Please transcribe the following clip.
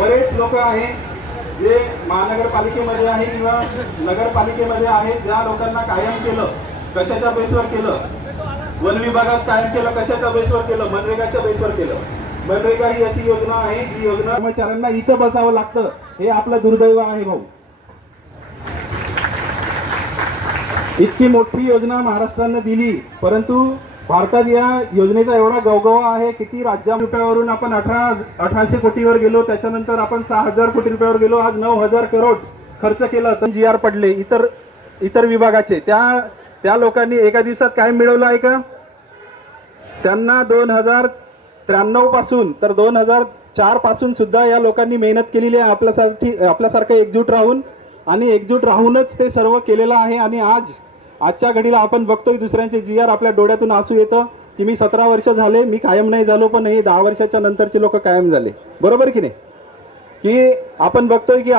बरेच लोक आहेत जे महानगरपालिकेमध्ये आहे किंवा नगरपालिकेमध्ये आहेत, ज्या लोकांना कायम केलं कशाच्या बेसवर केलं, वन विभागात कायम केलं कशाच्या बेसवर केलं, मनरेगाच्या बेसवर केलं. मनरेगा ही अशी योजना आहे जी योजना कर्मचाऱ्यांना इथं बसावं लागतं, हे आपलं दुर्दैव आहे भाऊ. इतकी मोठी योजना महाराष्ट्रानं दिली, परंतु भारतात या योजनेचा एवढा गवगवा आहे. किती रुपयावरून आपण 1800 कोटीवर गेलो, त्याच्यानंतर आपण 6000 कोटी रुपयावर गेलो, आज 9000 करोड खर्च केला. तर GR पडले इतर विभागाचे. त्या लोकांनी एका दिवसात काय मिळवलं आहे का? त्यांना 2093 पासून तर 2004 पासून सुद्धा या लोकांनी मेहनत केलेली आहे आपल्यासारखं एकजूट राहून, आणि एकजूट राहूनच ते सर्व केलेलं आहे. आणि आजच्या घडीला आपण बघतोय दुसऱ्यांचे GR, आपल्या डोळ्यातून आसू येतं की मी 17 वर्ष झाले, मी कायम नाही झालो, पण हे 10 वर्षाच्या नंतरचे लोक कायम झाले. बरोबर की नाही? की आपण बघतोय की